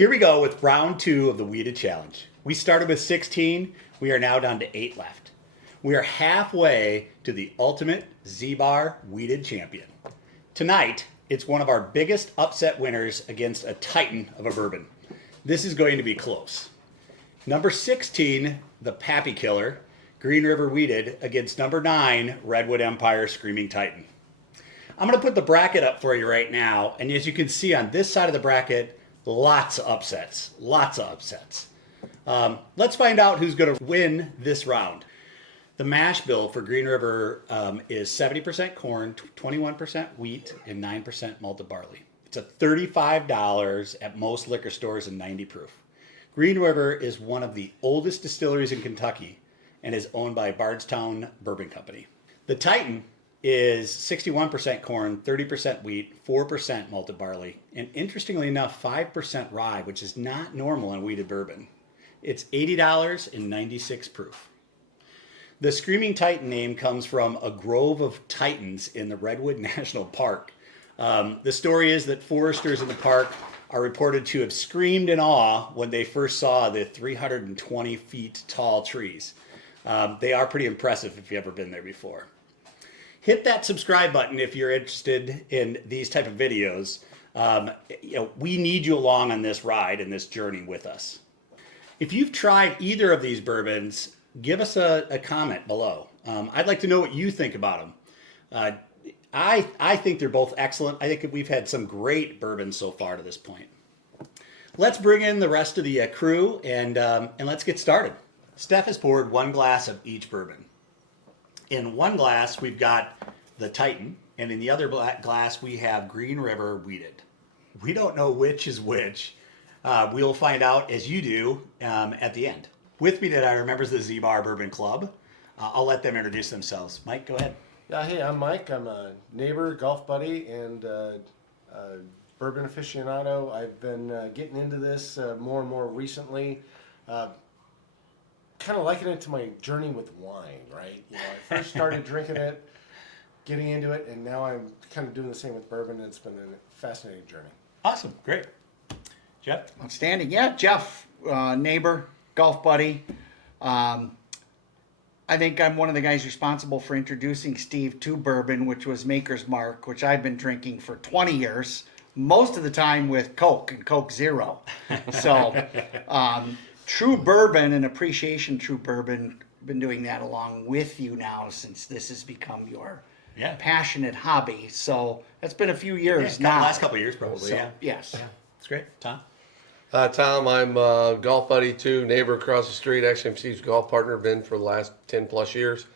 Here we go with round 2 of the Wheated Challenge. We started with 16. We are now down to 8 left. We are halfway to the ultimate ZBar Wheated champion. Tonight, it's one of our biggest upset winners against a titan of a bourbon. This is going to be close. Number 16, the Pappy Killer, Green River Wheated, against number 9, Redwood Empire Screaming Titan. I'm going to put the bracket up for you right now, and as you can see on this side of the bracket, lots of upsets. Let's find out who's going to win this round. The mash bill for Green River is 70% corn, 21% wheat, and 9% malted barley. It's a $35 at most liquor stores and 90 proof. Green River is one of the oldest distilleries in Kentucky and is owned by Bardstown Bourbon Company. The Titan is 61% corn, 30% wheat, 4% malted barley, and interestingly enough, 5% rye, which is not normal in wheated bourbon. It's $80 and 96 proof. The Screaming Titan name comes from a grove of titans in the Redwood National Park. The story is that foresters in the park are reported to have screamed in awe when they first saw the 320 feet tall trees. They are pretty impressive if you've ever been there before. Hit that subscribe button if you're interested in these type of videos. We need you along on this ride and this journey with us. If you've tried either of these bourbons, give us a comment below. I'd like to know what you think about them. I think they're both excellent. I think we've had some great bourbons so far to this point. Let's bring in the rest of the crew and let's get started. Steph has poured 1 glass of each bourbon. In 1 glass, we've got the Titan, and in the other glass, we have Green River Wheated. We don't know which is which. We'll find out, as you do, at the end. With me today are members of the ZBar Bourbon Club. I'll let them introduce themselves. Mike, go ahead. Yeah, hey, I'm Mike. I'm a neighbor, golf buddy, and bourbon aficionado. I've been getting into this more and more recently. Kind of liken it to my journey with wine, right? I first started drinking it, getting into it, and now I'm kind of doing the same with bourbon, and it's been a fascinating journey. Awesome, great. Jeff? Outstanding. Yeah, Jeff, neighbor, golf buddy. I think I'm one of the guys responsible for introducing Steve to bourbon, which was Maker's Mark, which I've been drinking for 20 years, most of the time with Coke and Coke Zero. So true bourbon and appreciation true bourbon, been doing that along with you now since this has become your passionate hobby. So that's been a few years now. The last couple of years probably, So, Yes. Yeah, that's great. Tom? Tom, I'm a golf buddy too, neighbor across the street. Actually, I'm Steve's golf partner, been for the last 10 plus years.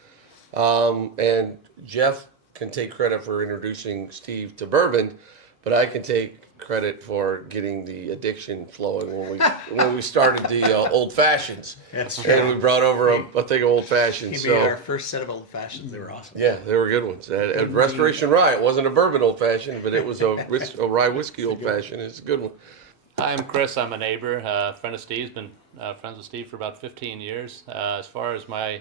And Jeff can take credit for introducing Steve to bourbon, but I can take credit for getting the addiction flowing when we started the old fashions. That's true. And we brought over a thing of old fashions. He made our first set of old fashions. They were awesome. Yeah, they were good ones. At Restoration Rye, it wasn't a bourbon old fashioned, but it was a rye whiskey old fashioned. It's a good one. Hi, I'm Chris. I'm a neighbor, friend of Steve's. Been friends with Steve for about 15 years. As far as my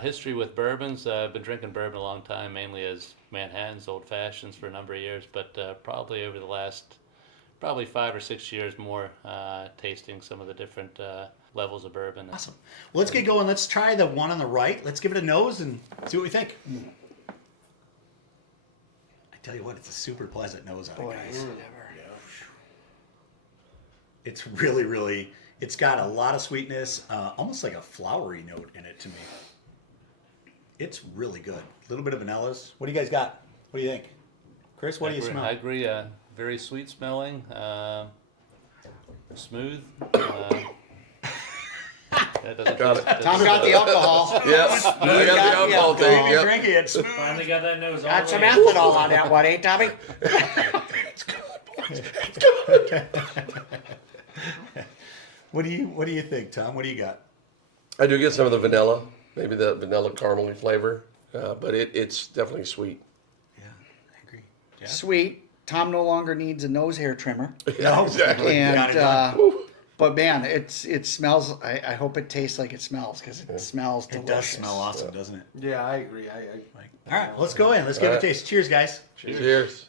history with bourbons, I've been drinking bourbon a long time, mainly as Manhattans, old fashions for a number of years, but probably over the last 5 or 6 years more, tasting some of the different levels of bourbon. Awesome. Well, let's get going. Let's try the one on the right. Let's give it a nose and see what we think. I tell you what, it's a super pleasant nose on it, guys. It's really, it's got a lot of sweetness, almost like a flowery note in it to me. It's really good. A little bit of vanillas. What do you guys got? What do you think? Chris, what do you smell? I agree. Very sweet smelling, smooth. Got it. Tom got the alcohol. Yes, I got the alcohol thing. You're drinking it. Smooth. Finally got that nose all Got the some way. ethanol on that one, eh, Tommy? It's good, boys. It's good. What do you think, Tom? What do you got? I do get some of the vanilla, maybe the vanilla caramely flavor, but it's definitely sweet. Yeah, I agree. Jeff? Sweet. Tom no longer needs a nose hair trimmer. Yeah, exactly. Got it And done. but man, it smells. I hope it tastes like it smells because it smells It delicious. does smell awesome, doesn't it? Yeah, I agree. All right, let's go in. Let's give it a taste. Cheers, guys. Cheers.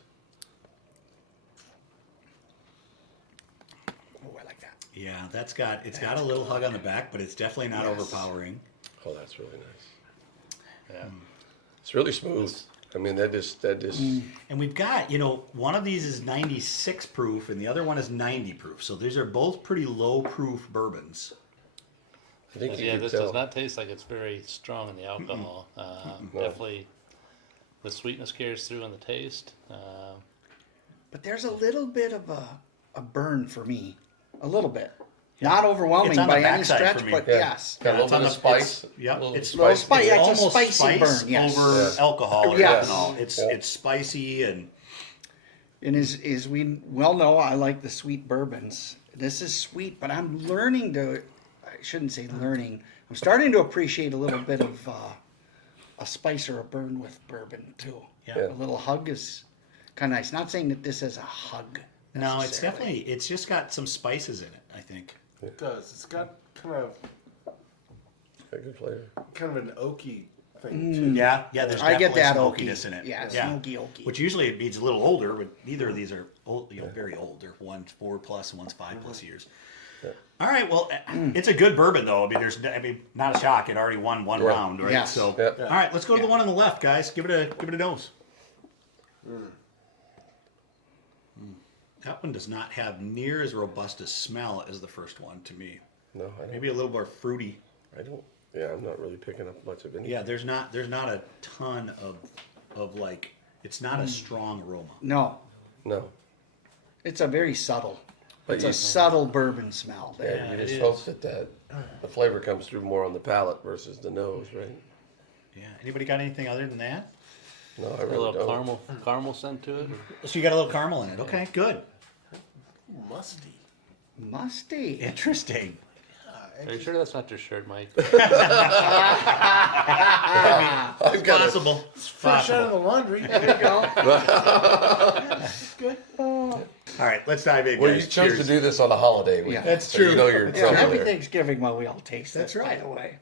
Yeah, it's got a little hug on the back, but it's definitely not overpowering. Oh, that's really nice. Yeah. It's really smooth. I mean, that just. And we've got, one of these is 96 proof and the other one is 90 proof. So these are both pretty low proof bourbons. I think you Yeah, can this tell. does not taste like it's very strong in the alcohol. Definitely, the sweetness carries through in the taste. But there's a little bit of a burn for me. A little bit. Not overwhelming It's on the by any backside stretch, for me. but Yeah. yes. Got a Yeah, little bit of it's on the- spice. Yep, A little it's Little spice. spice. Yeah, it's a almost spicy spice burn, yes. over Yeah. alcohol or Yes. ethanol. It's spicy and And as we well know, I like the sweet bourbons. This is sweet, but I'm learning to, I shouldn't say learning, I'm starting to appreciate a little bit of a spice or a burn with bourbon too. Yeah. A little hug is kind of nice. Not saying that this is a hug. no, it's necessarily. definitely it's just got some spices in it, I think. It does. It's got kind of Got good flavor. an oaky thing too. Yeah, there's I get definitely that smokiness oaky. in it. Yeah, smoky oaky. Which usually it means a little older, but neither of these are old, very old. They're one's 4+ and one's 5+ years. All right, well, it's a good bourbon though. I mean, not a shock. It already won one round, right? Yes. So, Yeah. all right, let's go to the one on the left, guys. Give it a nose. That one does not have near as robust a smell as the first one to me. No, I don't. Maybe a little more fruity. I don't. Yeah, I'm not really picking up much of anything. Yeah, there's not a ton of like, it's not a strong aroma. No, No. it's a very subtle. But It's you- a subtle bourbon smell there. Yeah, you it just is. hope that the flavor comes through more on the palate versus the nose, right? Yeah. Anybody got anything other than that? No, I A really little don't. caramel scent to it. So you got a little caramel in it. Okay, good. Musty. Musty. Interesting. Are you sure that's not your shirt, Mike? I've got a, Possible. Fresh out of the laundry. There you go. Good. All right, let's dive in, well, guys. you chose Cheers. to do this on a holiday week. Yeah. That's so you true. know you're in That's trouble Yeah, happy there. Thanksgiving while we all taste That's this, right. by the way.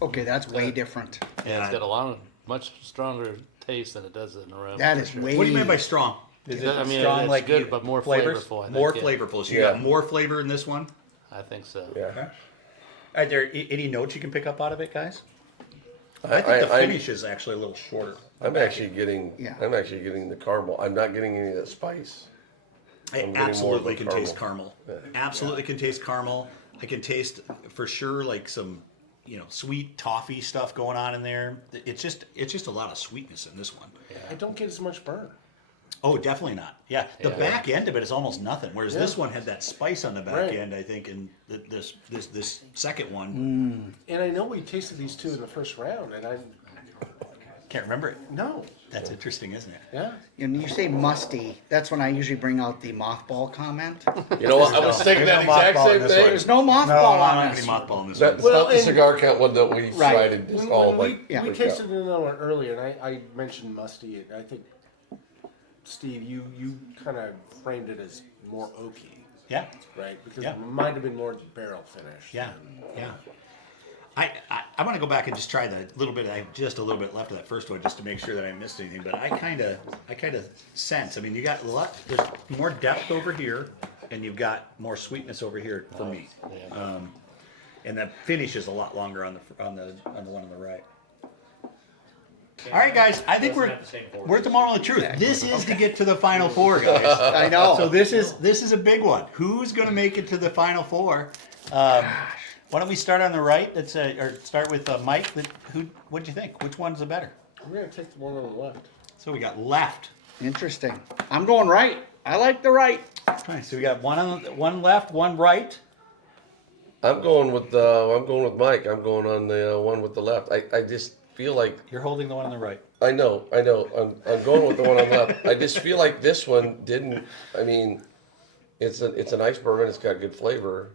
Okay, that's way different. Yeah, it's got much stronger taste than it does in aroma. That for is sure. way. What do you mean by strong? Is it I mean, strong it's like good, but more flavors? flavorful, I think, More yeah. flavorful. So you Yeah. got more flavor in this one. I think so. Yeah. Are there any notes you can pick up out of it, guys? I think the finish is actually a little shorter. I'm actually getting. Yeah. I'm actually getting the caramel. I'm not getting any of that spice. I getting more of absolutely the can taste caramel. Absolutely can taste caramel. I can taste for sure like some, sweet toffee stuff going on in there. It's just a lot of sweetness in this one. I don't get as much burn. Oh, definitely not. Yeah, the Yeah. back end of it is almost nothing. Whereas this Yeah. one had that spice on the back Right. end, I think, and this second one And I know we tasted these two in the first round, and I can't remember it. no. That's interesting, isn't it? Yeah. And you say musty, that's when I usually bring out the mothball comment. You know what? I was thinking that there's no exact mothball in same this thing. one. There's no No, mothball I don't on have this. any mothball in this That's one. not the and- cigar count one that we Right. tried and just all When like. yeah. we freaked tasted out. another one earlier, and I mentioned musty. And I think Steve, you kind of framed it as more oaky, Yeah, right? Because Yeah. it might have been more barrel finish. yeah, yeah. I want to go back and just try the little bit. I have just a little bit left of that first one, just to make sure that I missed anything. But I kind of sense. I mean, you got a lot. There's more depth over here, and you've got more sweetness over here for me. Yeah. And the finish is a lot longer on the one on the right. All right, guys. I think we're at the moral of the truth. This is to get to the final four, guys. I know. So this is a big one. Who's going to make it to the final four? Why don't we start on the right? Or start with Mike. What'd you think? Which one's the better? We're gonna take the one on the left. So we got left. Interesting. I'm going right. I like the right. Okay, so we got one left, one right. I'm going with Mike. I'm going on the one with the left. I just feel like You're holding the one on the right. I know. I'm going with the one on the left. I just feel like this one didn't. I mean, it's a nice bourbon. It's got good flavor.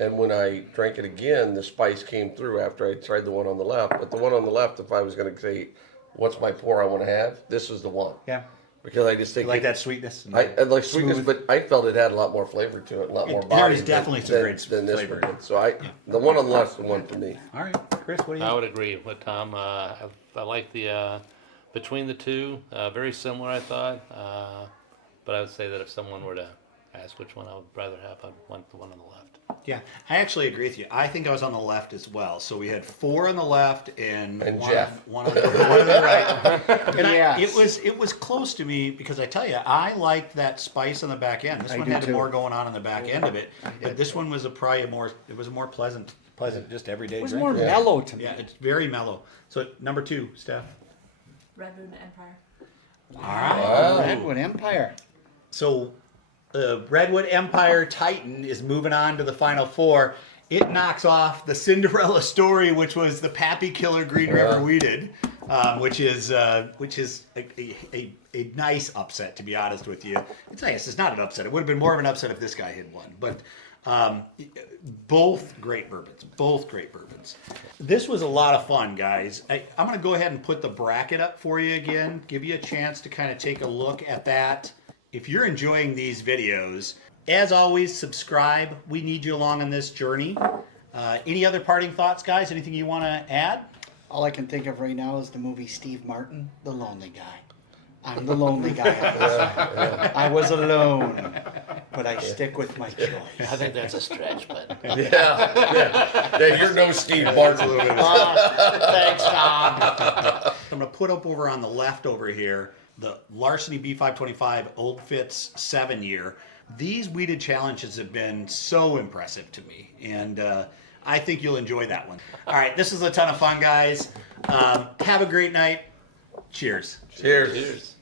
And when I drank it again, the spice came through after I tried the one on the left. But the one on the left, if I was going to say, what's my pour I want to have, this was the one. Yeah. Because I just think You like that sweetness? I like sweetness, Smooth. but I felt it had a lot more flavor to it, a lot more There body. is definitely some great than this flavor. one did. So the one on the left's the one for me. All right, Chris, what do you? I would agree with Tom. I like the between the two, very similar. I thought But I would say that if someone were to ask which one I would rather have, I'd want the one on the left. Yeah, I actually agree with you. I think I was on the left as well. So we had 4 on the left and one, Jeff. one on the right. And Yes. it was close to me because I tell you, I liked that spice on the back end. This I one do had too. more going on the back end of it, but this one was probably more. It was a more pleasant, just everyday It was drink. more mellow to me. Yeah, it's very mellow. So number 2, Steph. Redwood Empire. All right. Redwood Empire. So the Redwood Empire Titan is moving on to the final 4. It knocks off the Cinderella Story, which was the Pappy Killer Green River Wheated, which is a nice upset, to be honest with you. It's nice. It's not an upset. It would have been more of an upset if this guy had won. But both great bourbons. Both great bourbons. This was a lot of fun, guys. I'm going to go ahead and put the bracket up for you again, give you a chance to kind of take a look at that. If you're enjoying these videos, as always, subscribe. We need you along on this journey. Any other parting thoughts, guys? Anything you want to add? All I can think of right now is the movie Steve Martin, The Lonely Guy. I'm the lonely guy. I was alone, but I stick with my choice. I think that's a stretch, but Yeah, you're no Steve Martin. Thanks, Tom. I'm going to put up over on the left over here the Larceny B525 Old Fitz 7-year. These weeded challenges have been so impressive to me, and I think you'll enjoy that one. All right, this is a ton of fun, guys. Have a great night. Cheers. Cheers. cheers.